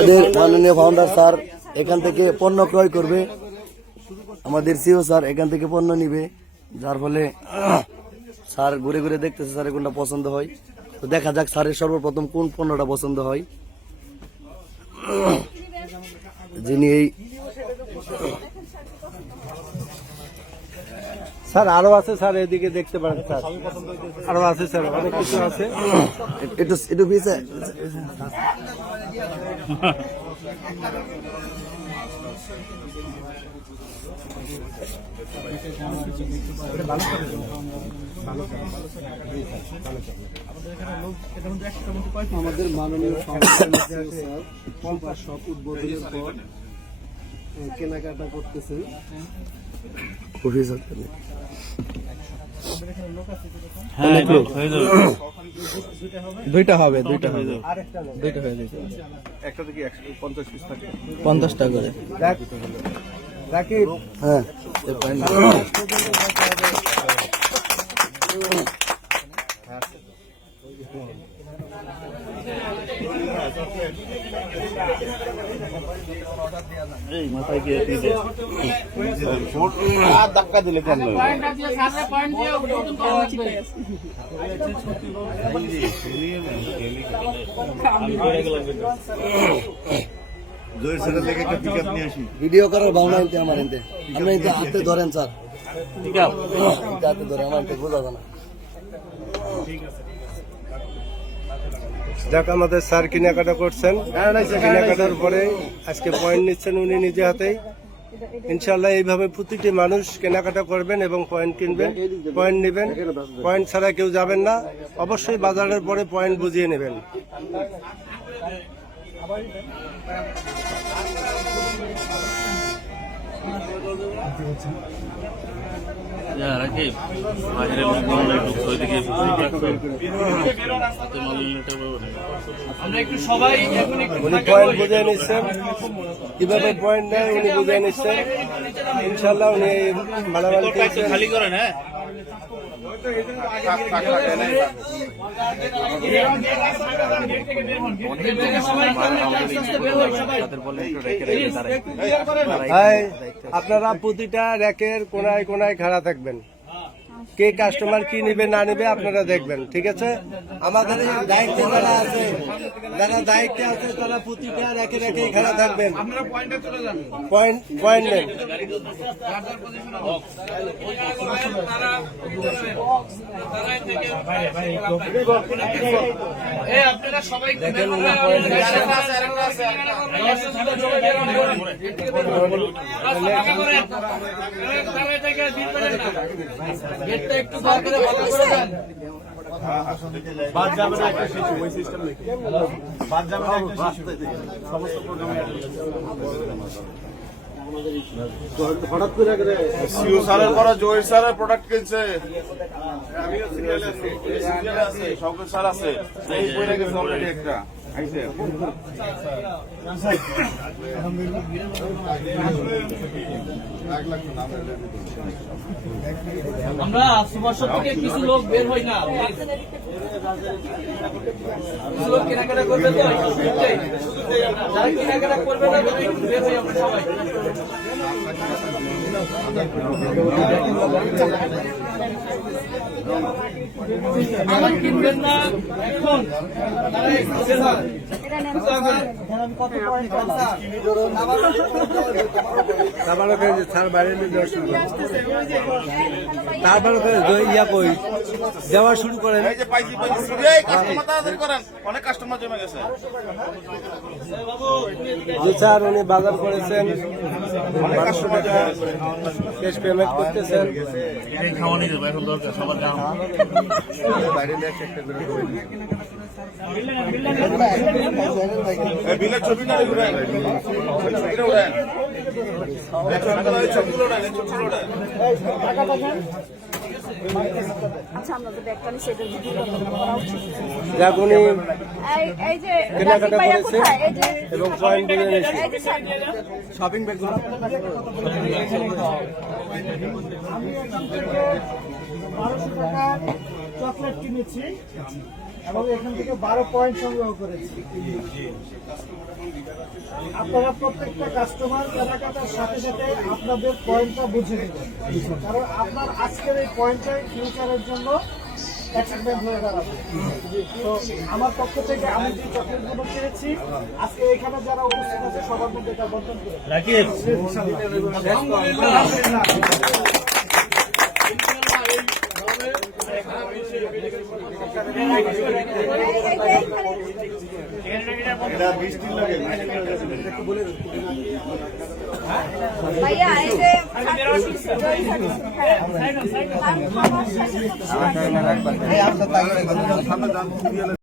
মাননীয় founder sir এখান থেকে পণ্য ক্রয় করবে, আমাদের সিও স্যার এখান থেকে পণ্য নিবে, যার ফলে স্যার ঘুরে ঘুরে দেখতেছে স্যারের কোনটা পছন্দ হয়। তো দেখা যাক স্যারের সর্বপ্রথম কোন পণ্যটা পছন্দ হয়। যিনি এই স্যার আরো আছে স্যার, এদিকে দেখতে পারেন স্যার, আরো আছে স্যার, অনেক কিছু আছে। একটু পিছে আমাদের মাননীয় সব উদ্বোধনের পর কেনাকাটা করতেছেন। দুইটা হবে, দুইটা হয়ে যাবে, একটা থেকে 50 পিস থাকে, 50 টাকা করে। হ্যাঁ ধাক্কা দিলে কেন ভিডিও করার ভাবনা এনতে আমার এনতে আমরা এনতে হাতে ধরেন স্যার, হাতে ধরে আমার এনতে বোঝা যায় না। যাক, আমাদের স্যার কেনাকাটা করছেন, কেনাকাটার পরে আজকে পয়েন্ট নিচ্ছেন উনি নিজে হাতেই। ইনশাল্লাহ এইভাবে প্রতিটি মানুষ কেনাকাটা করবেন এবং পয়েন্ট কিনবেন, পয়েন্ট নেবেন। পয়েন্ট ছাড়া কেউ যাবেন না, অবশ্যই বাজারের পরে পয়েন্ট বুঝিয়ে নেবেন। উনি পয়েন্ট বুঝে নিচ্ছেন, কিভাবে পয়েন্ট নেয় উনি বুঝে নিচ্ছেন। ইনশাল্লাহ উনি মালামাল কিনছেন। আপনারা প্রতিটা র্যাকের কোনায় কোনায় খাড়া থাকবেন, কে কাস্টমার কি নিবে না নিবে আপনারা দেখবেন, ঠিক আছে? আমাদের দায়িত্ব যারা আছে, যারা দায়িত্বে আছে তারা প্রতিটা র্যাকে র্যাকে খাড়া থাকবেন, পয়েন্ট নেন। দেখেন উনি পয়েন্ট একটু ভালো করে দেন। বাদ যাবে না, একটা শিশু ওই সিস্টেম দেখি, বাদ যাবে না একটা শিশু সমস্ত প্রোগ্রামে। হঠাৎ করে সিও স্যারের পরে জহির স্যারের প্রোডাক্ট কিনছে, আমিও সিরিয়ালে আছি, সিরিয়ালে আছে, শওকত স্যার আছে, এই পয়লা গেছে অলরেডি একটা আইছে। আমরা সুপার শপ থেকে কিছু লোক বের হই না, কিছু লোক কেনাকাটা করবে, তো যারা কেনাকাটা করবে না বের হই আমরা সবাই। আমার কিনবেন না এখন, দেওয়া শুরু করেন। এই যে পাইছি কাস্টমার তাড়াতাড়ি করেন, অনেক কাস্টমার জমে গেছে। স্যার উনি বাজার করেছেন, 500 টাকা ক্যাশ পেমেন্ট করতেছেন। বিলের ছবি না উঠেন, ছবিটা উঠেন, ছবিগুলো উঠেন, ছবিগুলো উঠেন। যাক, উনি কেনাকাটা করেছে এবং পয়েন্ট দিয়ে নিয়েছে। শপিং ব্যাগ চকলেট কিনেছি এবং এখান থেকে 12 পয়েন্ট সংগ্রহ করেছি। আপনারা প্রত্যেকটা কাস্টমার কেনাকাটার সাথে সাথে আপনাদের পয়েন্টটা বুঝে নেবেন, কারণ আপনার আজকের এই পয়েন্টটাই ফিউচারের জন্য এক্সাইটমেন্ট হয়ে দাঁড়াবে। তো আমার পক্ষ থেকে আমি যে চকলেটগুলো পেয়েছি আজকে এখানে যারা উপস্থিত আছে সবার মধ্যে এটা বন্টন করে ভাইয়া এই যে সার্টিফিকেট